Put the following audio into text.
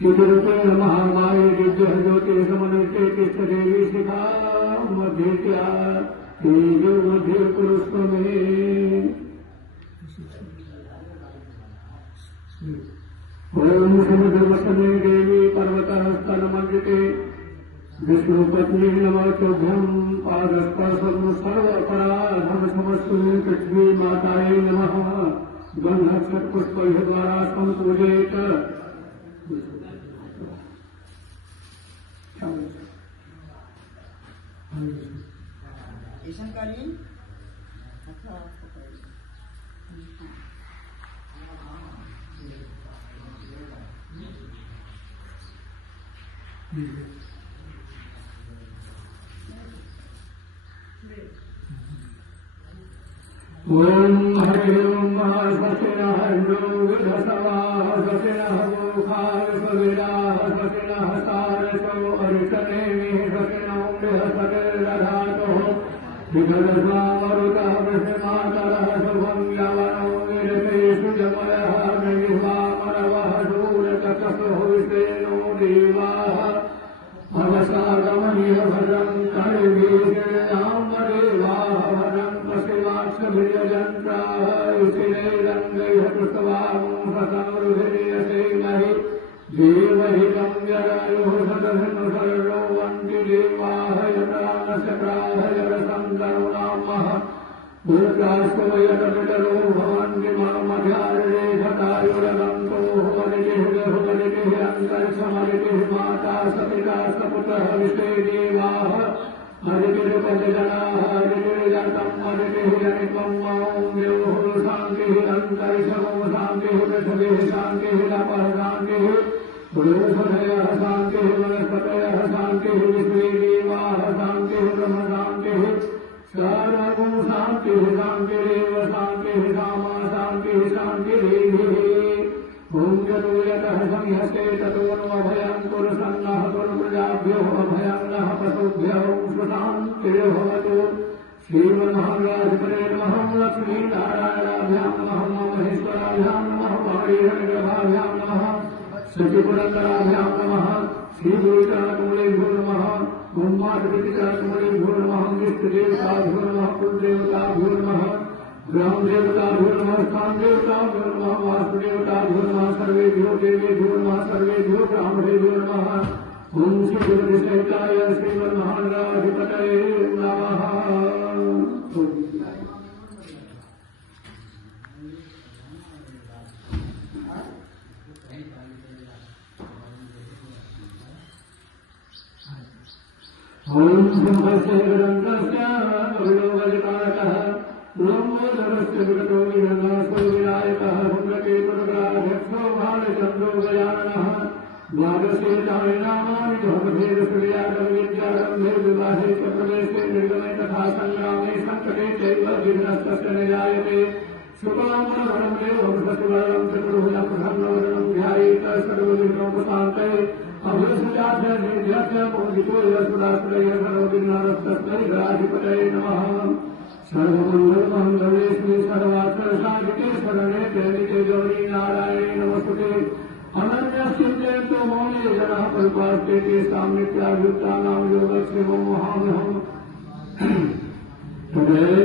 चिद्रूपेण महामाये दिव्य ज्योति समन्विते कृष्णदेवी शिखा मध्येत्या तेजो मध्य पुरुष में ओम समुद्रवसने देवी पर्वतस्तनमण्डिते विष्णुपत्नी नमः तुभ्यं पादस्पर्शं सर्वपराधं समस्तुं पृथ्वी मातायै नमः गन्धपुष्पैः द्वारा संपूजयेत ईशानकालीन ओम हरि ओम सचिनः विधसवाः सचिनः मुखाय सविराः सचिनः तारसो अरितनेमि सचिनो बृहस्पतिर्दधातुः विघलस्वामरुतः वृषमातरः शुभं यवनो विरतेषु जमयः मृगिवामरवः शूलककसुः विषेणो देवाः अवसागमनिः भजं कलिवीर्यामदेवाः भजं पशिवाक्षभिर्यजन्त्राः युषिरेरङ्गैः कृतवामुखसंरुधिर्यसेमहि देवहितं यदायुः सदधिनु सर्वो वन्ति देवाः यत्रानशक्राः यरसं तरुणामः भूतास्तव यदमितरो भवन्ति मध्यार्णे शतायुरदन्तोः वदितिः अन्तरिक्षमदितिः माता सपिता सपुतः विश्वे देवाः अदितिरुपजनाः अदितिर्जातम् अदितिः अनित्वं मां द्योः शान्तिः अन्तरिक्षमो शान्तिः पृथिवीः शान्तिः नपः शान्तिः बृहस्पतयः शान्तिः वनस्पतयः शान्तिः विश्वे देवाः शान्तिः ब्रह्म शान्तिः सर्वं शान्तिः शान्तिरेव शान्तिः सामा शान्तिः शान्तिरेव ॐ यतो यतः संहते ततोऽभयं कुरुसन्नः कुरुप्रजाभ्यो अभयं नः पशुभ्यः शान्तिर्भवतु श्रीमन्महाराजपते नमः लक्ष्मीनारायणाभ्यां नमः महेश्वराभ्यां नमः वाणीरण्यभाभ्यां नमः सचिपुरन्दराभ्यां नमः श्रीगुरुचरणकमलेभ्यो नमः ब्रह्मादिपितृचरणकमलेभ्यो नमः विष्णुदेवताभ्यो नमः कुलदेवताभ्यो नमः ग्रामदेवताभ्यो नमः स्थानदेवताभ्यो नमः वासुदेवताभ्यो नमः सर्वेभ्यो देवेभ्यो नमः सर्वेभ्यो ब्राह्मणेभ्यो नमः ॐ श्रीगुरुसहिताय श्रीमन्महाराजपतये नमः ॐ ब्रह्मस्य गणन्तस्य अभिलोकजकारकः ब्रह्मोदरस्य विगतो विहंगो विनायकः भुङ्गकेतुर्ग्राध्यक्षो भालचन्द्रो गजाननः द्वादशेतानि नामानि भवभेदसूर्यागमविद्यारम्भे विवाहे च प्रवेशे निर्गमे तथा सङ्ग्रामे सङ्कटे चैव विघ्नस्तस्य निजायते शुभाङ्गवरं देवं सचिवरं चतुर्भुजं प्रसन्नवदनं ध्यायेत सर्वविघ्नोपशान्तये अभयसुजास्य निर्जस्य मोदितो यशुराश्रय सर्वविघ्नहरस्तस्मै गणाधिपतये नमः सर्वमङ्गलमङ्गले श्री सर्वार्थसाधिके शरणे त्र्यम्बके गौरी नारायणे नमोस्तुते अनन्यश्चिन्तयन्तो मौने जनाः परिपास्ते तेषां नित्याभियुक्तानां योगक्षेमं वहाम्यहम् तदेव